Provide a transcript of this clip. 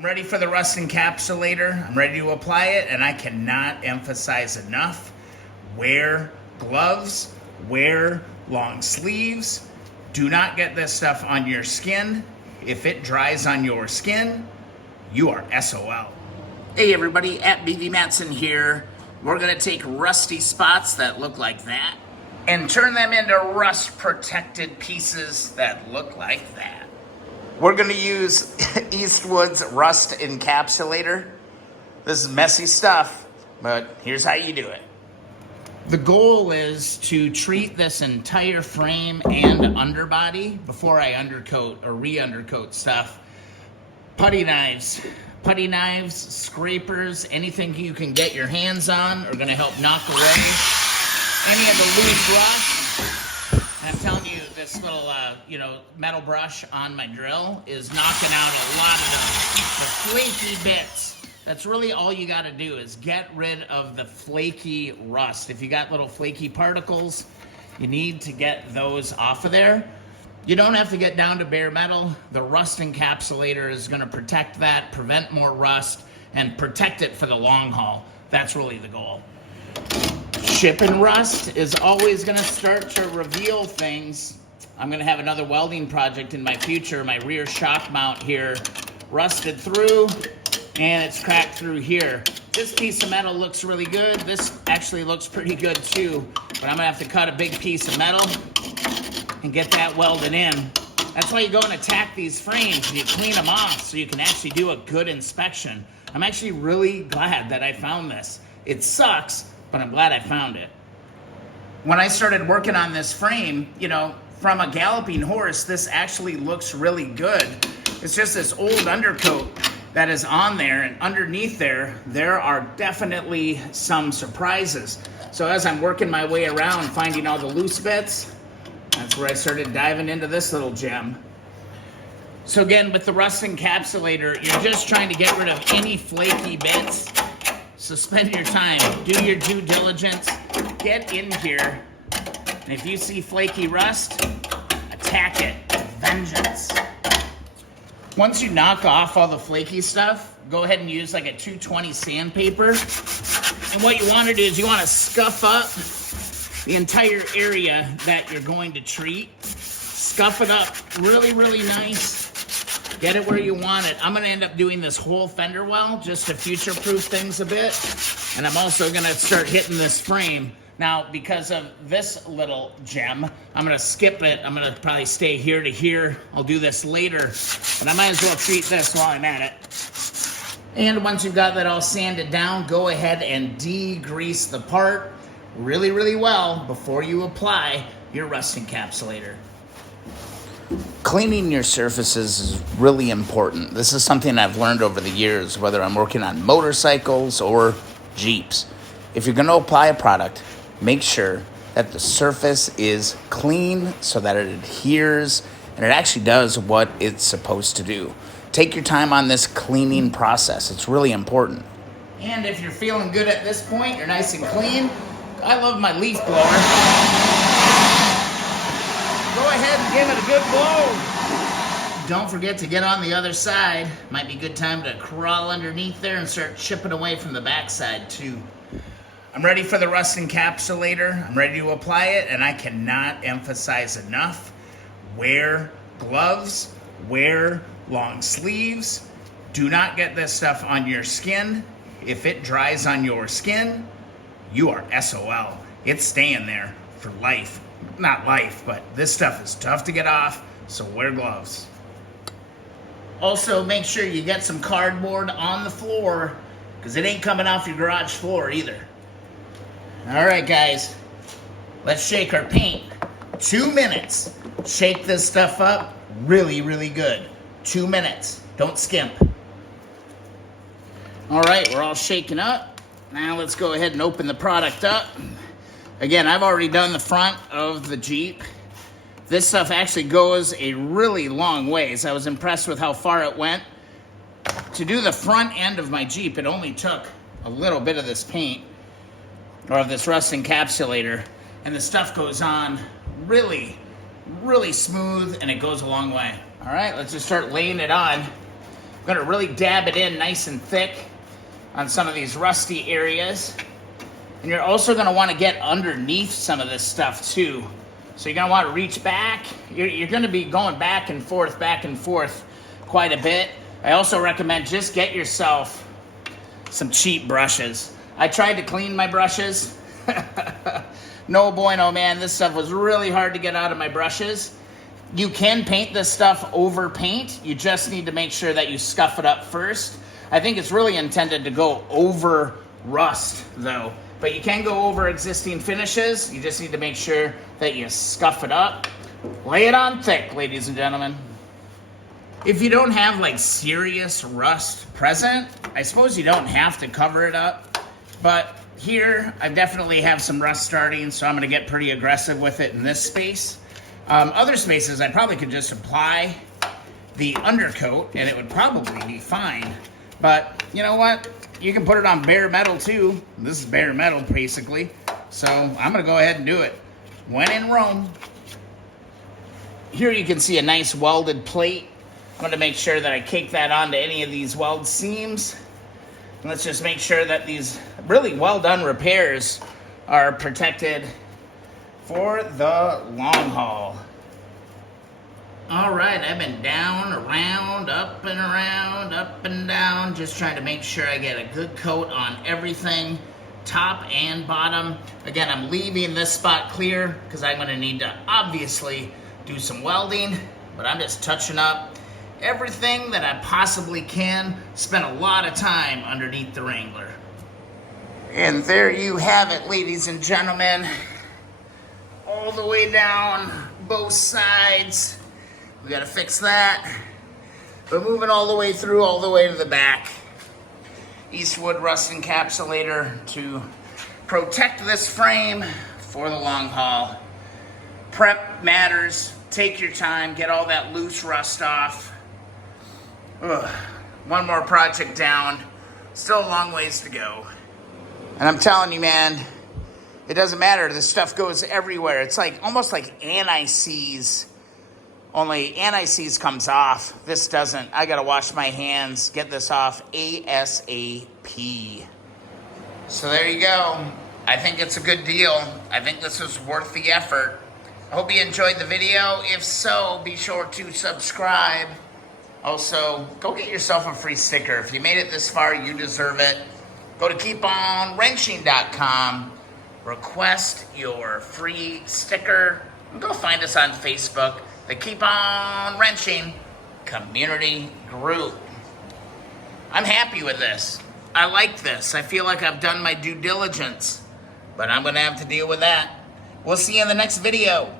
I'm ready for the Rust Encapsulator. I'm ready to apply it, and I cannot emphasize enough. Wear gloves, wear long sleeves. Do not get this stuff on your skin. If it dries on your skin, you are SOL. Hey everybody, at BV Matson here. We're gonna take rusty spots that look like that and turn them into rust protected pieces that look like that. We're gonna use Eastwood's Rust Encapsulator. This is messy stuff, but here's how you do it. The goal is to treat this entire frame and underbody before I undercoat or re-undercoat stuff. Putty knives, scrapers, anything you can get your hands on are gonna help knock away any of the loose rust. And I'm telling you, this little, metal brush on my drill is knocking out a lot of the flaky bits. That's really all you gotta do is get rid of the flaky rust. If you got little flaky particles, you need to get those off of there. You don't have to get down to bare metal. The Rust Encapsulator is gonna protect that, prevent more rust, and protect it for the long haul. That's really the goal. Shipping rust is always gonna start to reveal things. I'm gonna have another welding project in my future. My rear shock mount here rusted through and it's cracked through here. This piece of metal looks really good. This actually looks pretty good too, but I'm gonna have to cut a big piece of metal and get that welded in. That's why you go and attack these frames and you clean them off so you can actually do a good inspection. I'm actually really glad that I found this. It sucks, but I'm glad I found it. When I started working on this frame, from a galloping horse, this actually looks really good. It's just this old undercoat that is on there, and underneath there are definitely some surprises. So as I'm working my way around, finding all the loose bits, that's where I started diving into this little gem. So again, with the Rust Encapsulator, you're just trying to get rid of any flaky bits. So spend your time, do your due diligence, get in here, and if you see flaky rust, attack it with vengeance. Once you knock off all the flaky stuff, go ahead and use like a 220 sandpaper. And what you want to do is you want to scuff up the entire area that you're going to treat. Scuff it up really, really nice. Get it where you want it. I'm going to end up doing this whole fender well just to future-proof things a bit. And I'm also going to start hitting this frame. Now, because of this little gem, I'm going to skip it. I'm going to probably stay here to here. I'll do this later. But I might as well treat this while I'm at it. And once you've got that all sanded down, go ahead and degrease the part really, really well before you apply your Rust Encapsulator. Cleaning your surfaces is really important. This is something I've learned over the years, whether I'm working on motorcycles or Jeeps. If you're going to apply a product, make sure that the surface is clean so that it adheres and it actually does what it's supposed to do. Take your time on this cleaning process. It's really important. And if you're feeling good at this point, you're nice and clean. I love my leaf blower. Go ahead and give it a good blow. Don't forget to get on the other side. Might be a good time to crawl underneath there and start chipping away from the backside too. I'm ready for the Rust Encapsulator. I'm ready to apply it, and I cannot emphasize enough. Wear gloves, wear long sleeves. Do not get this stuff on your skin. If it dries on your skin, you are SOL. It's staying there for life. Not life, but this stuff is tough to get off, so wear gloves. Also, make sure you get some cardboard on the floor, because it ain't coming off your garage floor either. All right, guys, let's shake our paint. 2 minutes. Shake this stuff up really, really good. 2 minutes. Don't skimp. All right, we're all shaken up. Now let's go ahead and open the product up. Again, I've already done the front of the Jeep. This stuff actually goes a really long ways. I was impressed with how far it went. To do the front end of my Jeep, it only took a little bit of this paint, or of this Rust Encapsulator, and the stuff goes on really, really smooth, and it goes a long way. All right, let's just start laying it on. I'm gonna really dab it in nice and thick on some of these rusty areas. And you're also gonna wanna get underneath some of this stuff too. So you're gonna wanna reach back. You're gonna be going back and forth quite a bit. I also recommend just get yourself some cheap brushes. I tried to clean my brushes. No bueno, man, this stuff was really hard to get out of my brushes. You can paint this stuff over paint. You just need to make sure that you scuff it up first. I think it's really intended to go over rust though, but you can go over existing finishes. You just need to make sure that you scuff it up. Lay it on thick, ladies and gentlemen. If you don't have like serious rust present, I suppose you don't have to cover it up, but here I definitely have some rust starting, so I'm gonna get pretty aggressive with it in this space. Other spaces, I probably could just apply the undercoat and it would probably be fine. But you know what? You can put it on bare metal too. This is bare metal basically. So I'm gonna go ahead and do it. When in Rome. Here you can see a nice welded plate. I'm gonna make sure that I cake that onto any of these weld seams. And let's just make sure that these really well done repairs are protected for the long haul. All right, I've been down, around, up and around, up and down, just trying to make sure I get a good coat on everything, top and bottom. Again, I'm leaving this spot clear because I'm gonna need to obviously do some welding, but I'm just touching up everything that I possibly can. Spent a lot of time underneath the Wrangler. And there you have it, ladies and gentlemen. All the way down, both sides. We gotta fix that. But moving all the way through, all the way to the back. Eastwood Rust Encapsulator to protect this frame for the long haul. Prep matters. Take your time, get all that loose rust off. Ugh. One more project down. Still a long ways to go. And I'm telling you, man, it doesn't matter. This stuff goes everywhere. It's like almost like anti-seize. Only anti-seize comes off. This doesn't. I gotta wash my hands, get this off ASAP. So there you go. I think it's a good deal. I think this was worth the effort. I hope you enjoyed the video. If so, be sure to subscribe. Also, go get yourself a free sticker. If you made it this far, you deserve it. Go to keeponwrenching.com. Request your free sticker. And go find us on Facebook, the Keep On Wrenching Community Group. I'm happy with this. I like this. I feel like I've done my due diligence. But I'm going to have to deal with that. We'll see you in the next video.